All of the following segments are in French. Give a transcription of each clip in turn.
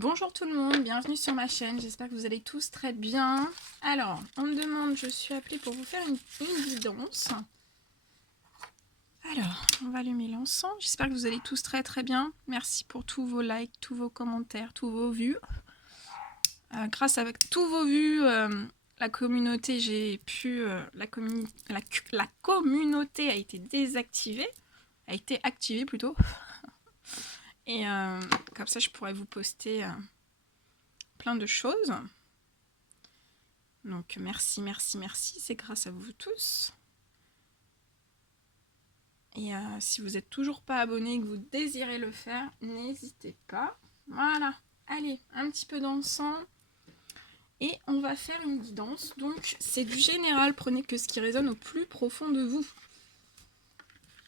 Bonjour tout le monde, bienvenue sur ma chaîne, j'espère que vous allez tous très bien. Alors, on me demande, je suis appelée pour vous faire une guidance. Alors, on va allumer l'encens, j'espère que vous allez tous très très bien. Merci pour tous vos likes, tous vos commentaires, tous vos vues. Grâce à tous vos vues, la communauté, j'ai pu... la communauté a été désactivée, a été activée plutôt. Et comme ça, je pourrais vous poster... plein de choses. Donc merci, c'est grâce à vous tous. Et si vous n'êtes toujours pas abonné et que vous désirez le faire, n'hésitez pas. Voilà, allez, un petit peu d'encens. Et on va faire une guidance. Donc c'est du général, prenez que ce qui résonne au plus profond de vous.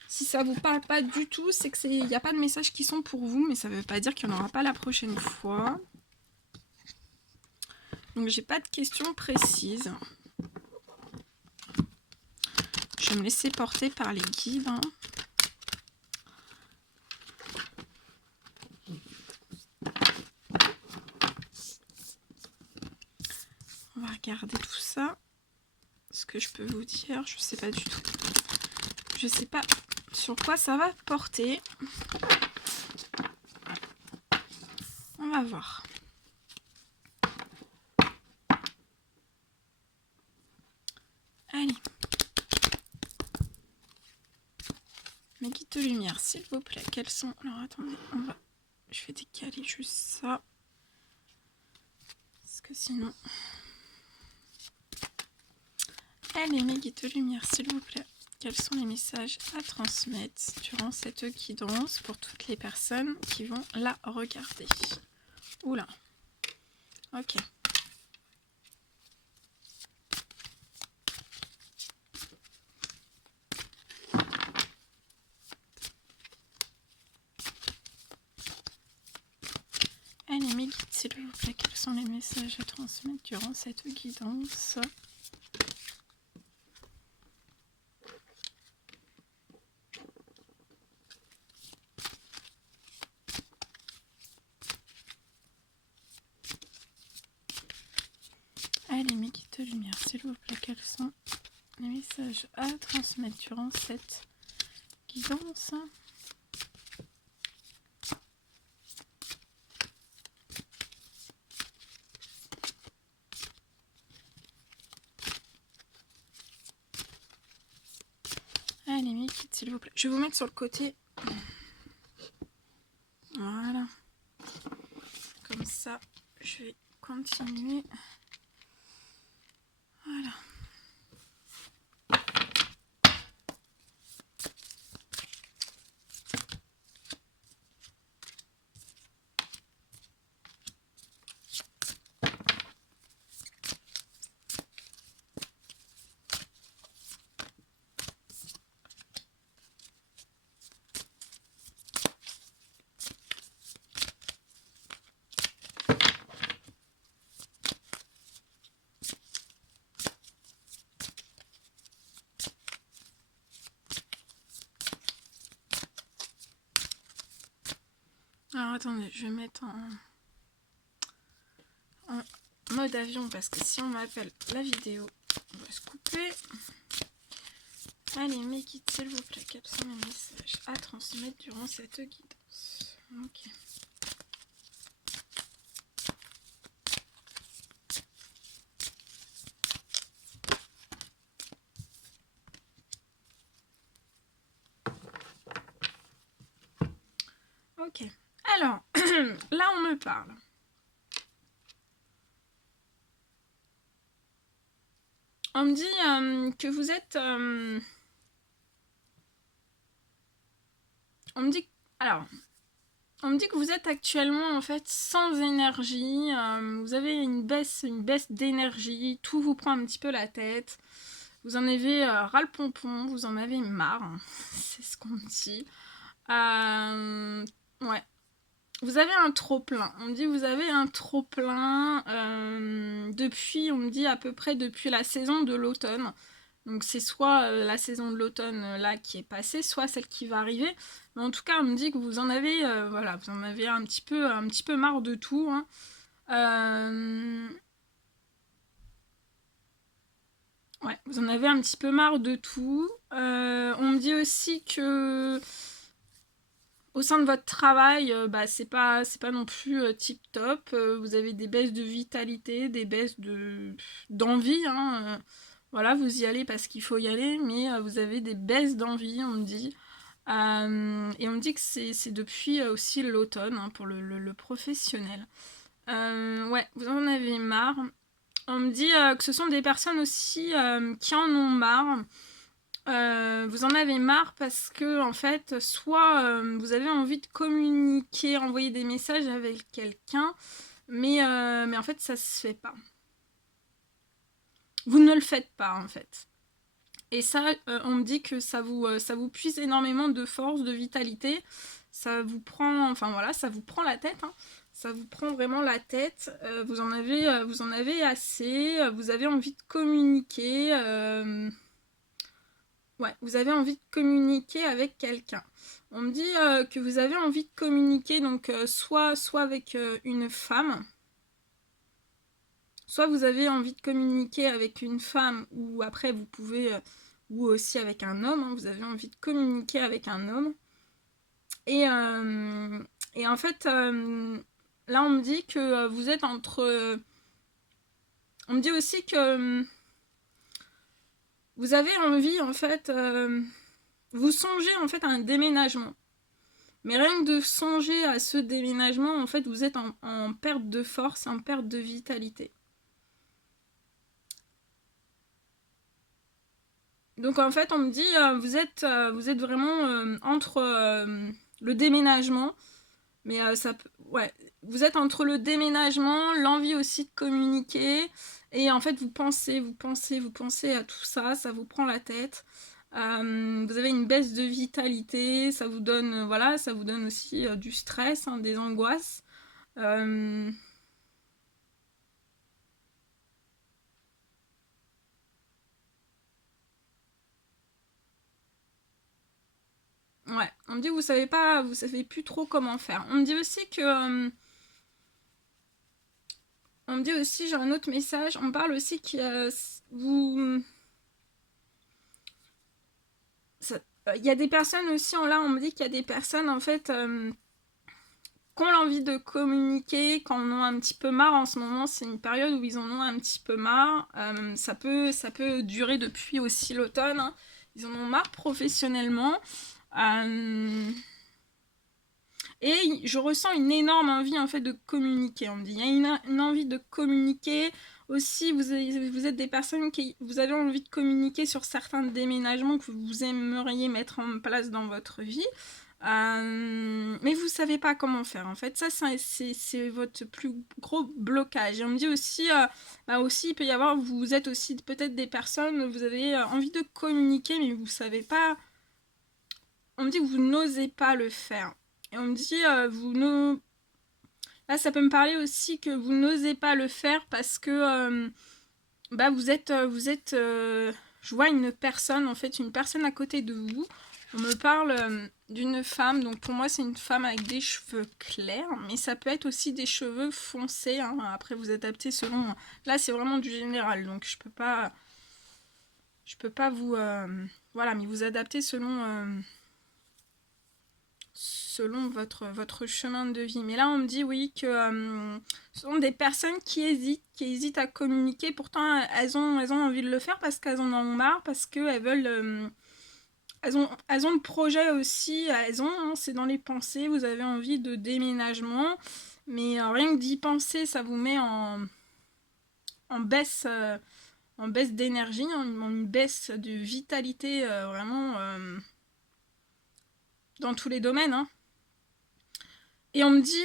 Si ça vous parle pas du tout, c'est qu'il n'y a pas de messages qui sont pour vous, mais ça ne veut pas dire qu'il n'y en aura pas la prochaine fois. Donc j'ai pas de questions précises. Je vais me laisser porter par les guides. On va regarder tout ça. Ce que je peux vous dire, je sais pas du tout. Je sais pas sur quoi ça va porter. On va voir. Allez. Mes guides de lumière, s'il vous plaît. Quels sont... Alors attendez, je vais décaler juste ça. Parce que sinon... Allez, mes guides de lumière, s'il vous plaît. Quels sont les messages à transmettre durant cette guidance pour toutes les personnes qui vont la regarder? Oula. Ok. Allez, mes guides, s'il vous plaît, quels sont les messages à transmettre durant cette guidance? Allez, mes guides de lumière, s'il vous plaît, quels sont les messages à transmettre durant cette guidance? Allez, mes guides, s'il vous plaît. Je vais vous mettre sur le côté. Voilà. Comme ça, je vais continuer. Voilà. Alors attendez, je vais mettre en mode avion parce que si on m'appelle la vidéo, on va se couper. Allez, mes guides, s'il vous plaît, quels sont les messages à transmettre durant cette guidance? Ok. Ok. Alors, là on me parle. On me dit que vous êtes... on me dit... Alors, on me dit que vous êtes actuellement en fait sans énergie. Vous avez une baisse d'énergie. Tout vous prend un petit peu la tête. Vous en avez ras le pompon. Vous en avez marre. C'est ce qu'on me dit. Ouais. Vous avez un trop-plein. On me dit que vous avez un trop-plein depuis, on me dit à peu près depuis la saison de l'automne. Donc c'est soit la saison de l'automne là qui est passée, soit celle qui va arriver. Mais en tout cas, on me dit que vous en avez, voilà, vous en avez un petit peu marre de tout. Hein. Ouais, vous en avez un petit peu marre de tout. On me dit aussi que au sein de votre travail, bah, c'est pas non plus tip top. Vous avez des baisses de vitalité, des baisses d'envie. Hein, voilà, vous y allez parce qu'il faut y aller, mais vous avez des baisses d'envie, on me dit. Et on me dit que c'est depuis aussi l'automne hein, pour le professionnel. Ouais, vous en avez marre. On me dit que ce sont des personnes aussi qui en ont marre. Vous en avez marre parce que en fait, soit vous avez envie de communiquer, envoyer des messages avec quelqu'un, mais en fait ça se fait pas. Vous ne le faites pas en fait. Et ça, on me dit que ça vous puise énormément de force, de vitalité. Ça vous prend, enfin voilà, ça vous prend la tête. Hein. Ça vous prend vraiment la tête. Vous en avez assez. Vous avez envie de communiquer. Ouais, vous avez envie de communiquer avec quelqu'un. On me dit que vous avez envie de communiquer donc soit avec une femme, soit vous avez envie de communiquer avec une femme ou après vous pouvez ou aussi avec un homme. Hein, vous avez envie de communiquer avec un homme. Et en fait, là on me dit que vous êtes entre. On me dit aussi que vous avez envie en fait. Vous songez en fait à un déménagement. Mais rien que de songer à ce déménagement, en fait, vous êtes en perte de force, en perte de vitalité. Donc en fait, on me dit, vous êtes vraiment entre le déménagement, mais ouais, vous êtes entre le déménagement, l'envie aussi de communiquer, et en fait, vous pensez à tout ça, ça vous prend la tête. Vous avez une baisse de vitalité, ça vous donne, voilà, ça vous donne aussi du stress, hein, des angoisses. Ouais, on me dit vous savez pas, vous savez plus trop comment faire. On me dit aussi que on me dit aussi, j'ai un autre message, on parle aussi que vous il y a des personnes aussi, là on me dit qu'il y a des personnes en fait qui ont l'envie de communiquer, qui en ont un petit peu marre en ce moment, c'est une période où ils en ont un petit peu marre. Ça peut durer depuis aussi l'automne. Hein. Ils en ont marre professionnellement. Et je ressens une énorme envie en fait de communiquer. On me dit, il y a une envie de communiquer. Aussi, vous êtes des personnes qui vous avez envie de communiquer sur certains déménagements que vous aimeriez mettre en place dans votre vie. Mais vous savez pas comment faire en fait. Ça c'est votre plus gros blocage. Et on me dit aussi, aussi il peut y avoir, vous êtes aussi peut-être des personnes, vous avez envie de communiquer mais vous savez pas. On me dit que vous n'osez pas le faire. Et on me dit, là, ça peut me parler aussi que vous n'osez pas le faire parce que je vois une personne, en fait, une personne à côté de vous. On me parle d'une femme, donc pour moi, c'est une femme avec des cheveux clairs, mais ça peut être aussi des cheveux foncés. Hein. Après, vous adaptez selon. Là, c'est vraiment du général, donc je peux pas vous. Voilà, mais vous adaptez selon votre chemin de vie. Mais là, on me dit, oui, que ce sont des personnes qui hésitent à communiquer. Pourtant, elles ont envie de le faire parce qu'elles en ont marre, parce qu'elles veulent... elles ont le projet aussi, hein, c'est dans les pensées, vous avez envie de déménagement. Mais rien que d'y penser, ça vous met en baisse... en baisse d'énergie, en une baisse de vitalité vraiment dans tous les domaines. Hein. Et on me dit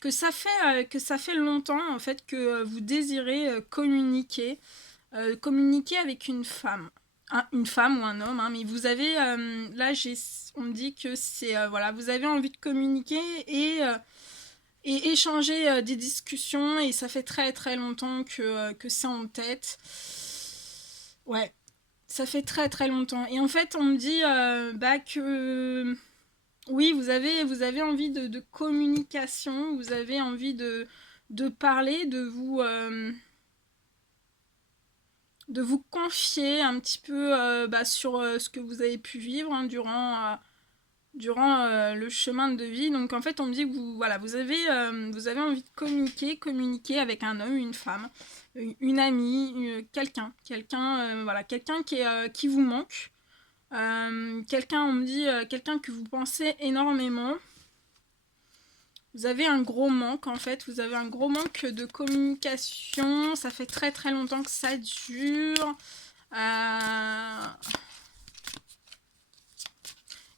que ça fait longtemps en fait que vous désirez communiquer avec une femme. Une femme ou un homme, hein, mais vous avez là on me dit que c'est voilà, vous avez envie de communiquer et et échanger des discussions, et ça fait très très longtemps que c'est en tête. Ouais, ça fait très très longtemps. Et en fait, on me dit que oui, vous avez envie de communication, vous avez envie de parler, de vous confier un petit peu sur ce que vous avez pu vivre hein, durant le chemin de vie. Donc en fait, on me dit que vous avez envie de communiquer avec un homme, une femme, une amie, quelqu'un qui vous manque. Quelqu'un, on me dit, quelqu'un que vous pensez énormément. Vous avez un gros manque en fait, vous avez un gros manque de communication, ça fait très très longtemps que ça dure.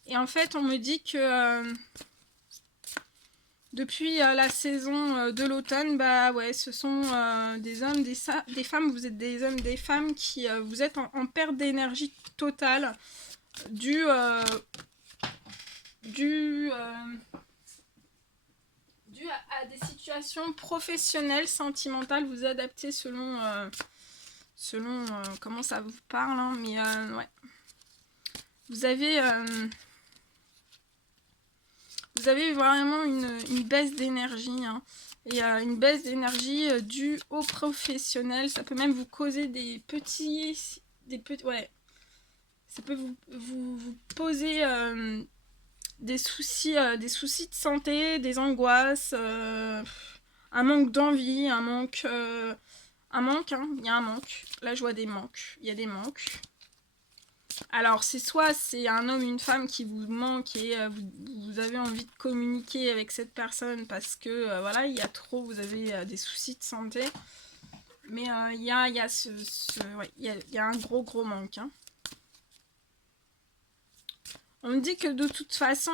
Et en fait, on me dit que depuis la saison de l'automne, bah ouais, ce sont des hommes, des femmes, vous êtes des hommes, des femmes qui vous êtes en perte d'énergie totale dû à des situations professionnelles, sentimentales, vous adaptez selon comment ça vous parle, hein, mais ouais. Vous avez vraiment une baisse d'énergie, hein, et une baisse d'énergie due au professionnel. Ça peut même vous causer des petits ouais. Ça peut vous poser des soucis de santé, des angoisses, un manque d'envie, un manque, hein, il y a un manque. Là, je vois des manques, il y a des manques. Alors, c'est un homme, une femme qui vous manque et vous avez envie de communiquer avec cette personne parce que, voilà, il y a trop, vous avez des soucis de santé. Mais il y a ouais, il y a un gros manque, hein. On me dit que de toute façon,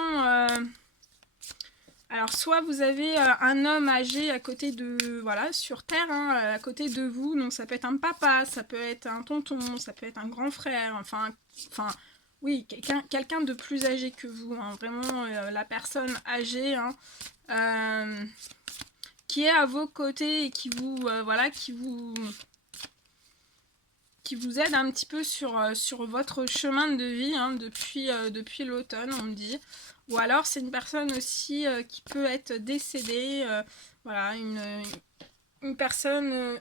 alors soit vous avez un homme âgé à côté de, voilà, sur Terre, hein, à côté de vous, donc ça peut être un papa, ça peut être un tonton, ça peut être un grand frère, enfin oui, quelqu'un de plus âgé que vous, hein, vraiment la personne âgée, hein, qui est à vos côtés et qui vous, voilà, qui vous aide un petit peu sur votre chemin de vie hein, depuis l'automne, on me dit. Ou alors c'est une personne aussi qui peut être décédée, voilà, une personne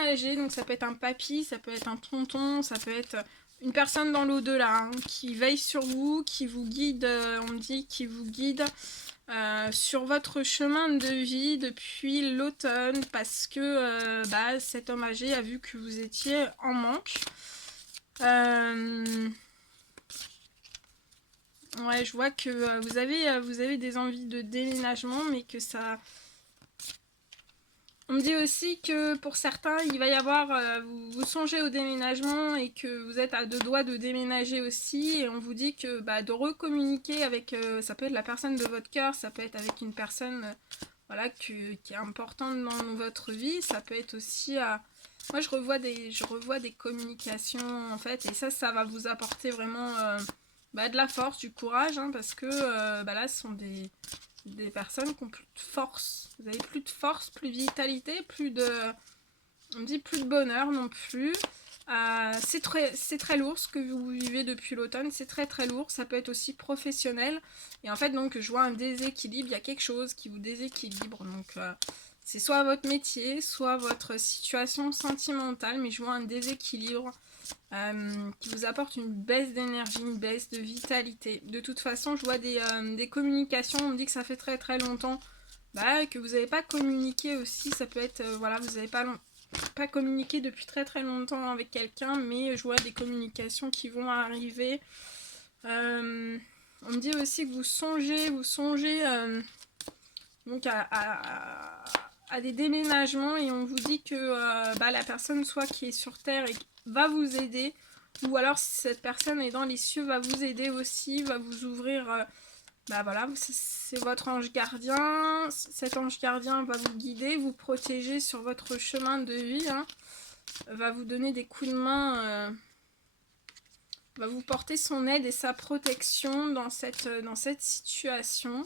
âgée, donc ça peut être un papy, ça peut être un tonton, ça peut être une personne dans l'au-delà hein, qui veille sur vous, qui vous guide, on me dit, qui vous guide sur votre chemin de vie depuis l'automne parce que cet homme âgé a vu que vous étiez en manque. Ouais, je vois que vous avez des envies de déménagement, mais que ça... On me dit aussi que pour certains, il va y avoir... vous songez au déménagement et que vous êtes à deux doigts de déménager aussi. Et on vous dit que de recommuniquer avec... ça peut être la personne de votre cœur, ça peut être avec une personne voilà, qui est importante dans votre vie. Ça peut être aussi... moi, je revois des communications, en fait. Et ça va vous apporter vraiment de la force, du courage. Hein, parce que là, ce sont des personnes qui ont plus de force. Vous avez plus de force, plus de vitalité, on me dit plus de bonheur non plus. C'est très lourd ce que vous vivez depuis l'automne, c'est très très lourd, ça peut être aussi professionnel. Et en fait, donc, je vois un déséquilibre, il y a quelque chose qui vous déséquilibre. Donc, c'est soit votre métier, soit votre situation sentimentale, mais je vois un déséquilibre qui vous apporte une baisse d'énergie, une baisse de vitalité. De toute façon, je vois des communications, on me dit que ça fait très très longtemps que vous n'avez pas communiqué aussi, ça peut être, voilà, vous n'avez pas communiqué depuis très très longtemps avec quelqu'un, mais je vois des communications qui vont arriver. On me dit aussi que vous songez donc à des déménagements et on vous dit que la personne soit qui est sur Terre et va vous aider, ou alors si cette personne est dans les cieux va vous aider aussi, va vous ouvrir... voilà, c'est votre ange gardien. Cet ange gardien va vous guider, vous protéger sur votre chemin de vie, hein, va vous donner des coups de main, va vous porter son aide et sa protection dans cette situation.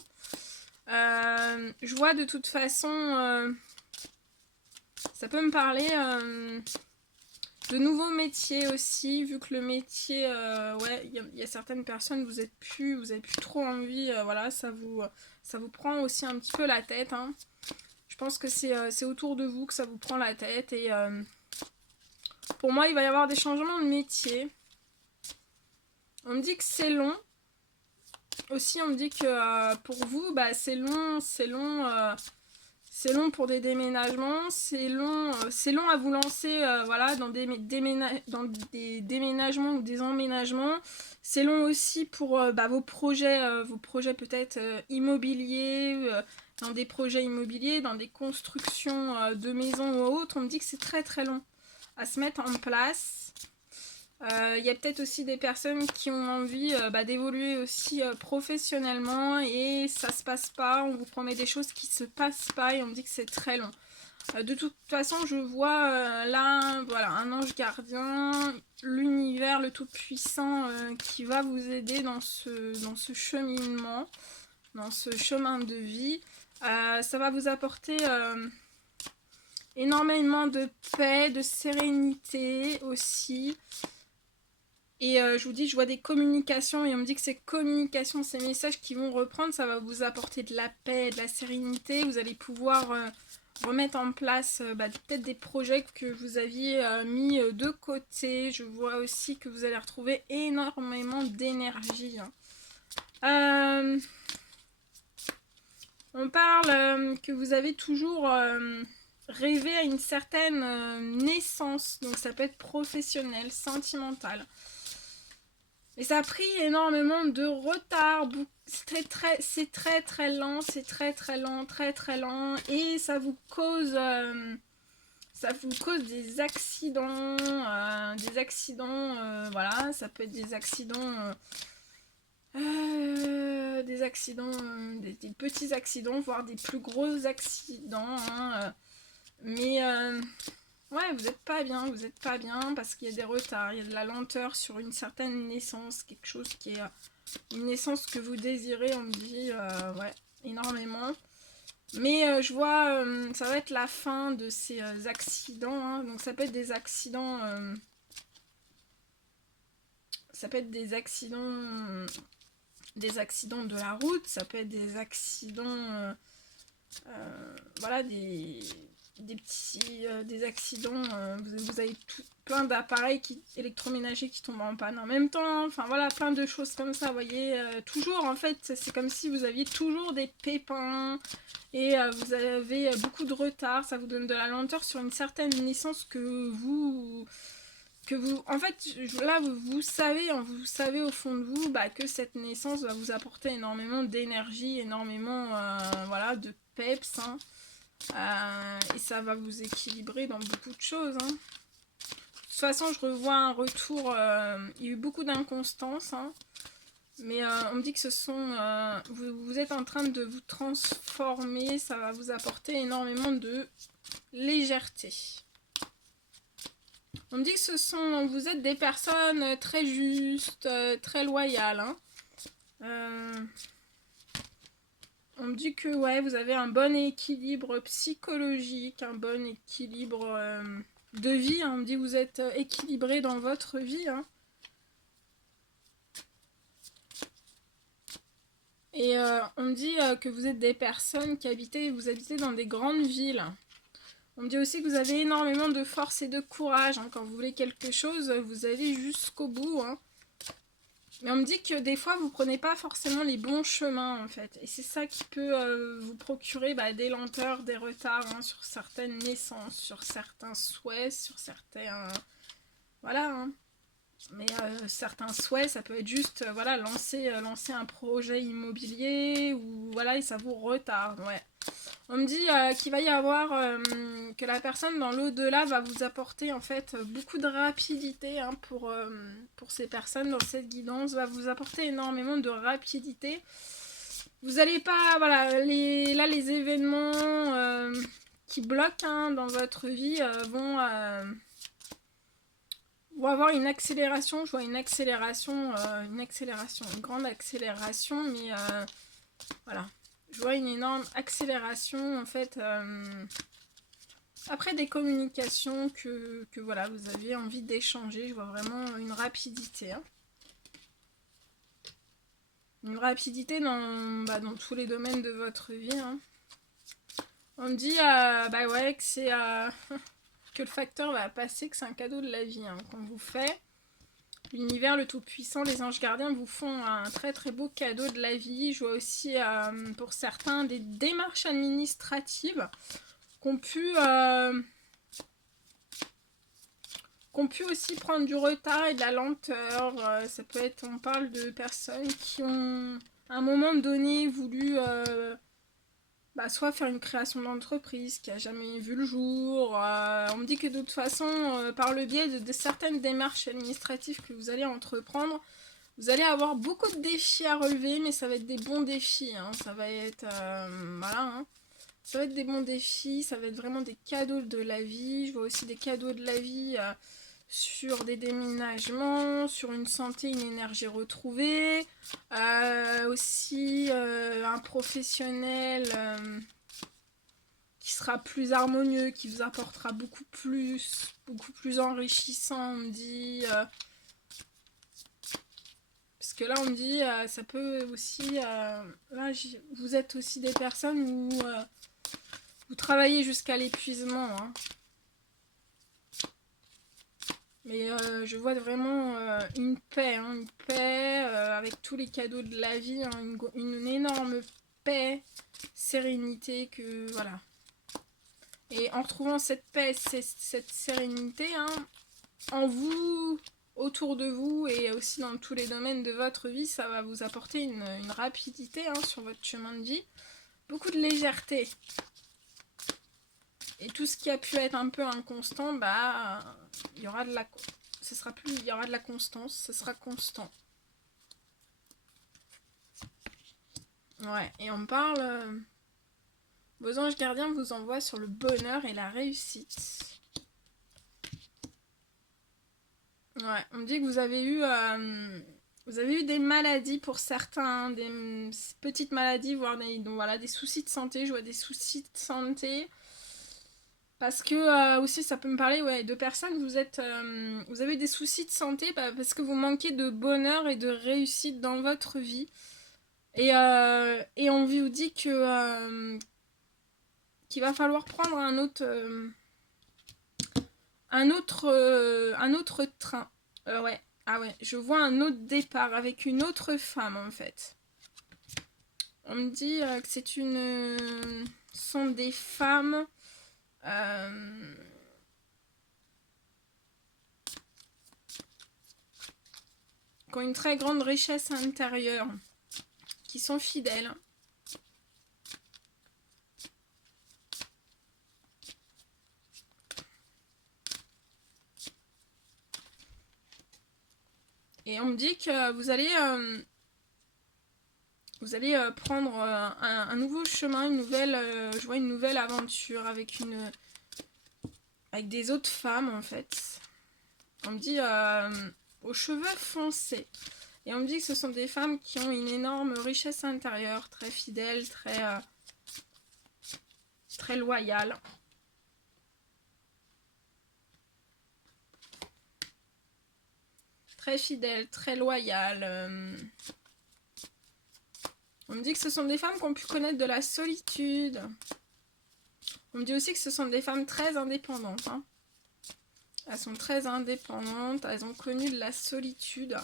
Je vois de toute façon, ça peut me parler de nouveaux métiers aussi, vu que le métier, ouais, il y a certaines personnes, vous avez plus trop envie, voilà, ça vous prend aussi un petit peu la tête, hein. Je pense que c'est autour de vous que ça vous prend la tête et pour moi, il va y avoir des changements de métier. On me dit que c'est long. Aussi, on me dit que pour vous, bah, c'est long, c'est long pour des déménagements, c'est long à vous lancer voilà, dans des déménagements ou des emménagements. C'est long aussi pour bah, vos projets peut-être immobiliers, dans des projets immobiliers, dans des constructions de maisons ou autres. On me dit que c'est très très long à se mettre en place. Il y a peut-être aussi des personnes qui ont envie bah, d'évoluer aussi professionnellement et ça se passe pas, on vous promet des choses qui se passent pas et on me dit que c'est très long. De toute façon, je vois là, voilà, un ange gardien, l'univers, le tout-puissant qui va vous aider dans ce cheminement, dans ce chemin de vie. Ça va vous apporter énormément de paix, de sérénité aussi. Et je vous dis, je vois des communications et on me dit que ces communications, ces messages qui vont reprendre, ça va vous apporter de la paix, de la sérénité. Vous allez pouvoir remettre en place bah, peut-être des projets que vous aviez mis de côté. Je vois aussi que vous allez retrouver énormément d'énergie. On parle que vous avez toujours rêvé à une certaine naissance. Donc ça peut être professionnel, sentimental. Et ça a pris énormément de retard. C'est très lent, c'est très lent. Et ça vous cause des accidents. Voilà, ça peut être des accidents. Des petits accidents, voire des plus gros accidents. Hein, mais ouais, vous n'êtes pas bien parce qu'il y a des retards, il y a de la lenteur sur une certaine naissance, quelque chose qui est une naissance que vous désirez, on me dit, ouais, énormément. Mais je vois, ça va être la fin de ces accidents, hein, donc ça peut être des accidents, ça peut être des accidents de la route, ça peut être des accidents, voilà, des accidents, vous avez plein d'appareils électroménagers qui tombent en panne en même temps, enfin voilà, plein de choses comme ça, vous voyez, toujours en fait, c'est comme si vous aviez toujours des pépins, et vous avez beaucoup de retard, ça vous donne de la lenteur sur une certaine naissance en fait, là, vous savez au fond de vous bah, que cette naissance va vous apporter énormément d'énergie, énormément, voilà, de peps, hein. Et ça va vous équilibrer dans beaucoup de choses. Hein. De toute façon, je revois un retour. Il y a eu beaucoup d'inconstance. Hein, mais on me dit que vous êtes en train de vous transformer. Ça va vous apporter énormément de légèreté. On me dit que vous êtes des personnes très justes, très loyales. Hein. On me dit que ouais, vous avez un bon équilibre psychologique, un bon équilibre de vie. Hein. On me dit que vous êtes équilibré dans votre vie. Hein. Et on me dit que vous êtes des personnes vous habitez dans des grandes villes. On me dit aussi que vous avez énormément de force et de courage. Hein. Quand vous voulez quelque chose, vous allez jusqu'au bout. Hein. Mais on me dit que des fois, vous prenez pas forcément les bons chemins, en fait. Et c'est ça qui peut vous procurer bah, des lenteurs, des retards hein, sur certaines naissances, sur certains souhaits, sur certains... Voilà, hein. Mais certains souhaits, ça peut être juste, voilà, lancer un projet immobilier, ou voilà, et ça vous retarde, ouais. On me dit qu'il va y avoir que la personne dans l'au-delà va vous apporter en fait beaucoup de rapidité hein, pour ces personnes dans cette guidance, va vous apporter énormément de rapidité. Vous n'allez pas, voilà, les événements qui bloquent hein, dans votre vie vont avoir une accélération. Je vois une accélération, une grande accélération, mais voilà. Je vois une énorme accélération en fait. Après des communications que voilà, vous aviez envie d'échanger. Je vois vraiment une rapidité. Hein. Une rapidité dans tous les domaines de votre vie. Hein. On me dit bah ouais, que c'est que le facteur va passer, que c'est un cadeau de la vie hein, qu'on vous fait. L'univers, le Tout-Puissant, les anges gardiens vous font un très très beau cadeau de la vie. Je vois aussi pour certains des démarches administratives qu'on pu aussi prendre du retard et de la lenteur. Ça peut être, on parle de personnes qui ont à un moment donné voulu soit faire une création d'entreprise qui a jamais vu le jour. On me dit que de toute façon, par le biais de certaines démarches administratives que vous allez entreprendre, vous allez avoir beaucoup de défis à relever, mais ça va être des bons défis. Hein. Ça va être voilà. Hein. Ça va être des bons défis, ça va être vraiment des cadeaux de la vie. Je vois aussi des cadeaux de la vie sur des déménagements, sur une santé, une énergie retrouvée. Aussi un professionnel qui sera plus harmonieux, qui vous apportera beaucoup plus enrichissant, on me dit. Parce que là, on me dit, ça peut aussi... là, vous êtes aussi des personnes où vous travaillez jusqu'à l'épuisement. Hein. Mais je vois vraiment une paix. Hein, une paix avec tous les cadeaux de la vie. Hein, une énorme paix, sérénité que... Voilà. Et en retrouvant cette paix, cette sérénité, hein, en vous... autour de vous et aussi dans tous les domaines de votre vie, ça va vous apporter une rapidité hein, sur votre chemin de vie, beaucoup de légèreté. Et tout ce qui a pu être un peu inconstant, bah il y aura de la il y aura de la constance, ce sera constant. Ouais, et on parle vos anges gardiens vous envoient sur le bonheur et la réussite. Ouais, on me dit que vous avez eu des maladies pour certains, des petites maladies, voire des soucis de santé. Je vois des soucis de santé. Parce que aussi, ça peut me parler de personnes, vous avez des soucis de santé parce que vous manquez de bonheur et de réussite dans votre vie. Et on vous dit que qu'il va falloir prendre un autre train. Ouais. Ah ouais, je vois un autre départ avec une autre femme en fait. On me dit que sont des femmes qui ont une très grande richesse intérieure, qui sont fidèles. Et on me dit que vous allez prendre un nouveau chemin, je vois une nouvelle aventure avec des autres femmes en fait. On me dit aux cheveux foncés. Et on me dit que ce sont des femmes qui ont une énorme richesse intérieure, très fidèles, très loyales. Très fidèles, très loyales. On me dit que ce sont des femmes qui ont pu connaître de la solitude. On me dit aussi que ce sont des femmes très indépendantes. Hein. Elles sont très indépendantes, elles ont connu de la solitude.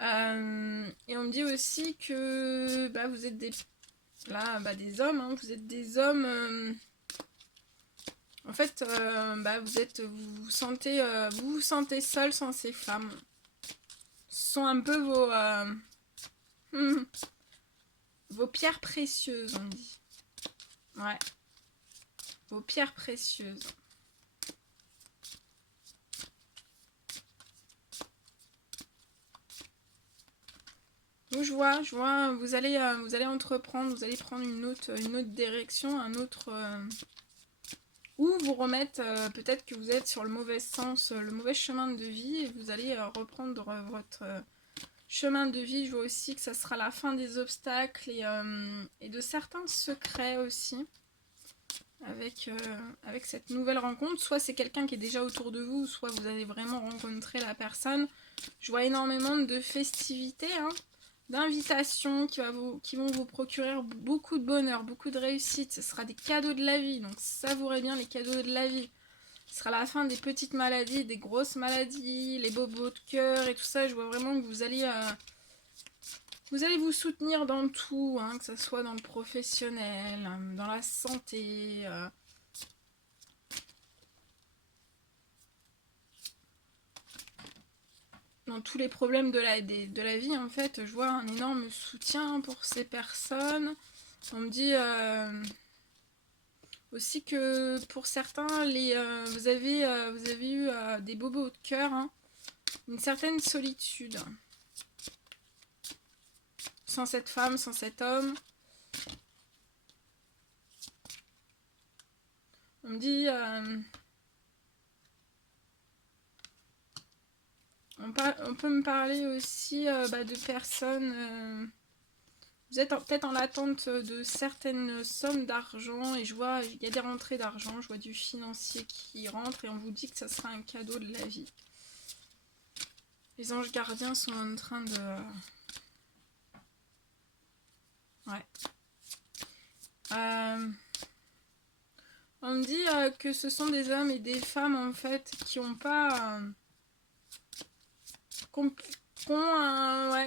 Et on me dit aussi que vous êtes des hommes. Hein. Vous êtes des hommes... en fait, vous vous sentez seul sans ces femmes. Ce sont un peu vos pierres précieuses, on dit. Ouais. Vos pierres précieuses. Donc je vois, vous allez entreprendre, vous allez prendre une autre direction, un autre... ou vous remettre, peut-être que vous êtes sur le mauvais sens, le mauvais chemin de vie, et vous allez reprendre votre chemin de vie. Je vois aussi que ça sera la fin des obstacles et de certains secrets aussi. Avec cette nouvelle rencontre, soit c'est quelqu'un qui est déjà autour de vous, soit vous allez vraiment rencontrer la personne. Je vois énormément de festivités, hein, d'invitations qui vont vous procurer beaucoup de bonheur, beaucoup de réussite. Ce sera des cadeaux de la vie, donc savourez bien les cadeaux de la vie. Ce sera la fin des petites maladies, des grosses maladies, les bobos de cœur et tout ça. Je vois vraiment que vous allez vous soutenir dans tout, hein, que ce soit dans le professionnel, dans la santé. Dans tous les problèmes de la vie, en fait, je vois un énorme soutien pour ces personnes. On me dit aussi que pour certains, vous avez eu des bobos de cœur, hein, une certaine solitude. Sans cette femme, sans cet homme. On me dit... on peut me parler aussi de personnes... vous êtes peut-être en attente de certaines sommes d'argent. Et je vois, il y a des rentrées d'argent. Je vois du financier qui rentre. Et on vous dit que ça sera un cadeau de la vie. Les anges gardiens sont en train de... ouais. On me dit que ce sont des hommes et des femmes en fait qui ont pas...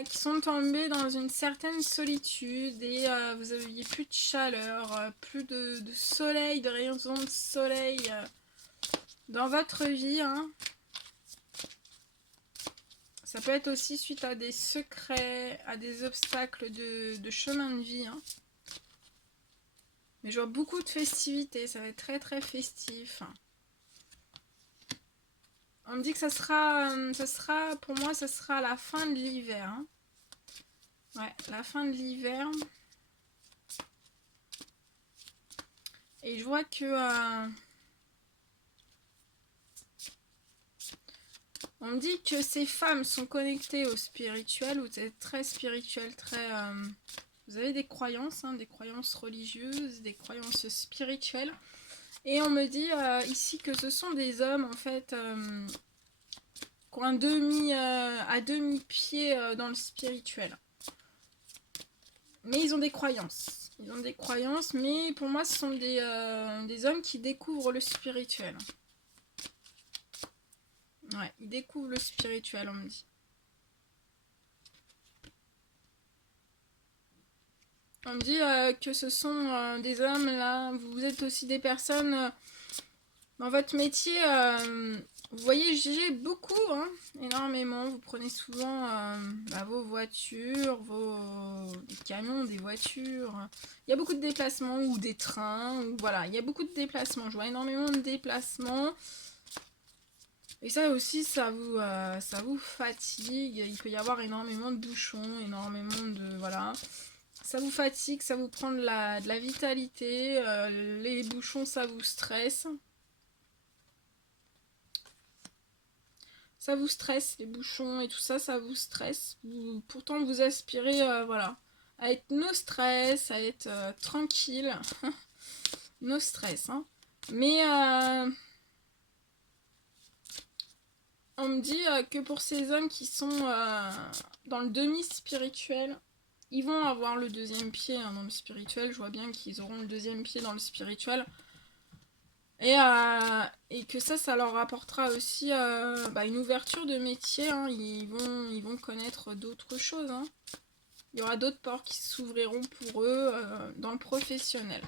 qui sont tombés dans une certaine solitude et vous aviez plus de chaleur, plus de soleil, de rayons de soleil dans votre vie. Hein. Ça peut être aussi suite à des secrets, à des obstacles de chemin de vie. Hein. Mais je vois beaucoup de festivités, ça va être très très festif. On me dit que ça sera, pour moi, ça sera la fin de l'hiver. Hein. Ouais, la fin de l'hiver. Et je vois que... on me dit que ces femmes sont connectées au spirituel. Vous êtes très spirituel, très... vous avez des croyances, hein, des croyances religieuses, des croyances spirituelles. Et on me dit ici que ce sont des hommes, en fait... qui ont à demi-pied dans le spirituel. Mais ils ont des croyances. Ils ont des croyances, mais pour moi, ce sont des hommes qui découvrent le spirituel. Ouais, ils découvrent le spirituel, on me dit. On me dit que ce sont des hommes, là. Vous êtes aussi des personnes dans votre métier. Vous voyagez beaucoup, hein, énormément. Vous prenez souvent vos voitures, des camions, des voitures. Il y a beaucoup de déplacements ou des trains. Voilà, il y a beaucoup de déplacements. Je vois énormément de déplacements. Et ça aussi, ça vous fatigue. Il peut y avoir énormément de bouchons, énormément de... Voilà. Ça vous fatigue, ça vous prend de la vitalité. Les bouchons, ça vous stresse. Ça vous stresse, les bouchons et tout ça, ça vous stresse. Pourtant, vous aspirez voilà, à être no stress, à être tranquille. No stress. Hein. Mais on me dit que pour ces hommes qui sont dans le demi-spirituel, ils vont avoir le deuxième pied hein, dans le spirituel. Je vois bien qu'ils auront le deuxième pied dans le spirituel. Et que ça leur apportera aussi une ouverture de métier. Hein. Ils vont connaître d'autres choses. Hein. Il y aura d'autres portes qui s'ouvriront pour eux dans le professionnel.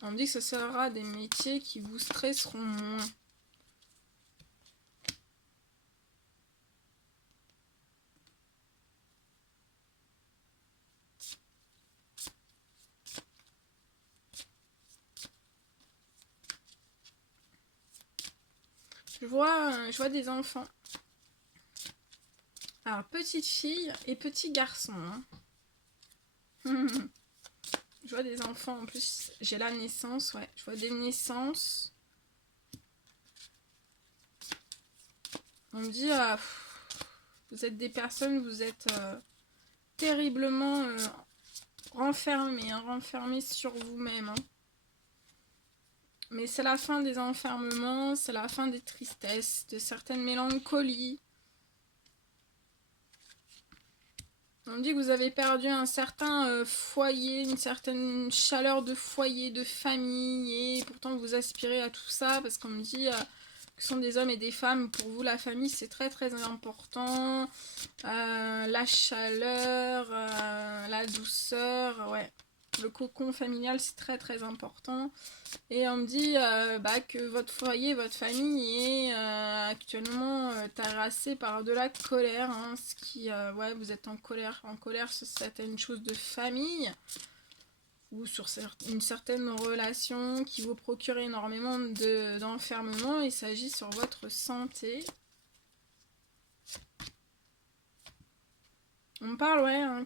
On me dit que ce sera des métiers qui vous stresseront moins. Je vois des enfants. Alors, petite fille et petit garçon. Hein. Je vois des enfants. En plus, j'ai la naissance. Ouais, je vois des naissances. On me dit, vous êtes des personnes, vous êtes terriblement renfermés, hein, renfermés sur vous-même. Hein. Mais c'est la fin des enfermements, c'est la fin des tristesses, de certaines mélancolies. On dit que vous avez perdu un certain foyer, une certaine chaleur de foyer, de famille, et pourtant vous aspirez à tout ça, parce qu'on me dit que ce sont des hommes et des femmes. Pour vous, la famille, c'est très très important. La chaleur, la douceur, ouais. Le cocon familial, c'est très très important. Et on me dit que votre foyer, votre famille est actuellement terrassé par de la colère. Hein, ce qui, ouais, vous êtes en colère sur certaines choses de famille ou sur une certaine relation qui vous procure énormément d'enfermement. Il s'agit sur votre santé. On me parle, ouais, hein,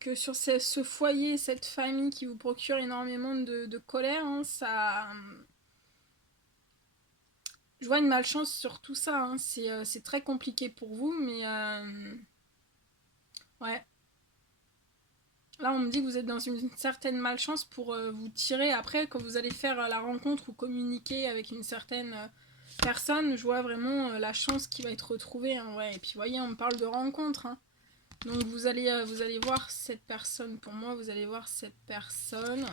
que sur ce foyer, cette famille qui vous procure énormément de colère, hein, ça... Je vois une malchance sur tout ça, hein. C'est très compliqué pour vous, mais... ouais. Là, on me dit que vous êtes dans une certaine malchance pour vous tirer après, quand vous allez faire la rencontre ou communiquer avec une certaine personne. Je vois vraiment la chance qui va être retrouvée. Hein, ouais. Et puis, vous voyez, on me parle de rencontre. Hein. Donc, vous allez voir cette personne. Pour moi, vous allez voir cette personne.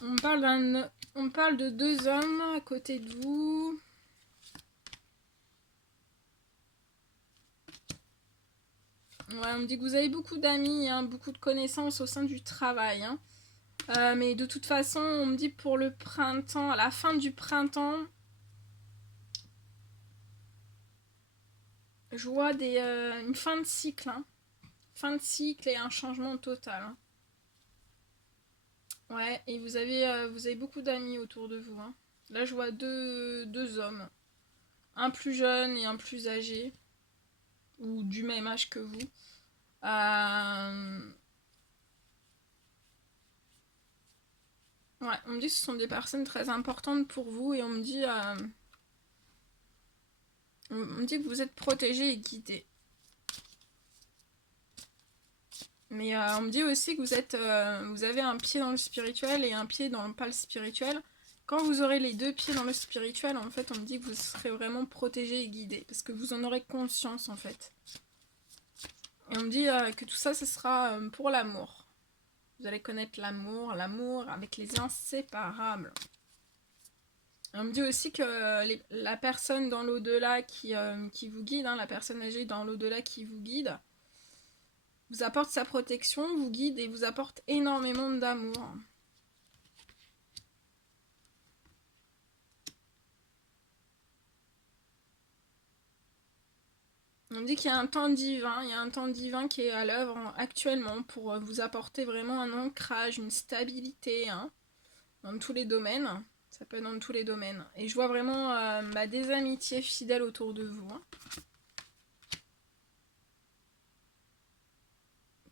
On parle de 2 hommes à côté de vous. Ouais, on me dit que vous avez beaucoup d'amis, hein, beaucoup de connaissances au sein du travail. Hein. Mais de toute façon, on me dit pour le printemps, à la fin du printemps, je vois une fin de cycle. Hein. Fin de cycle et un changement total. Hein. Ouais, et vous avez beaucoup d'amis autour de vous. Hein. Là, je vois deux hommes. Un plus jeune et un plus âgé. Ou du même âge que vous. Ouais, on me dit que ce sont des personnes très importantes pour vous et on me dit que vous êtes protégé et guidé. Mais on me dit aussi que vous avez un pied dans le spirituel et un pied dans le pas le spirituel. Quand vous aurez les 2 pieds dans le spirituel, en fait, on me dit que vous serez vraiment protégé et guidé. Parce que vous en aurez conscience, en fait. Et on me dit que tout ça, ce sera pour l'amour. Vous allez connaître l'amour avec les inséparables. Et on me dit aussi que la personne dans l'au-delà qui vous guide, hein, la personne âgée dans l'au-delà qui vous guide, vous apporte sa protection, vous guide et vous apporte énormément d'amour. On dit qu'il y a un temps divin qui est à l'œuvre actuellement pour vous apporter vraiment un ancrage, une stabilité hein, dans tous les domaines. Ça peut être dans tous les domaines. Et je vois vraiment des amitiés fidèles autour de vous. Hein,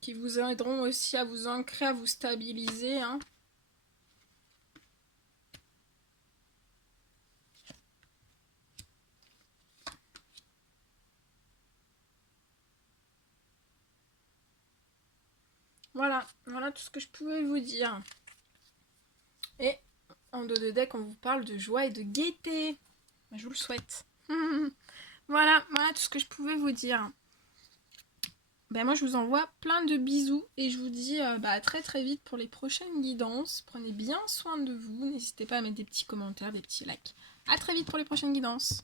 qui vous aideront aussi à vous ancrer, à vous stabiliser. Hein. Voilà tout ce que je pouvais vous dire. Et en dos de deck, on vous parle de joie et de gaieté. Je vous le souhaite. Voilà tout ce que je pouvais vous dire. Ben moi, je vous envoie plein de bisous et je vous dis à très très vite pour les prochaines guidances. Prenez bien soin de vous. N'hésitez pas à mettre des petits commentaires, des petits likes. À très vite pour les prochaines guidances.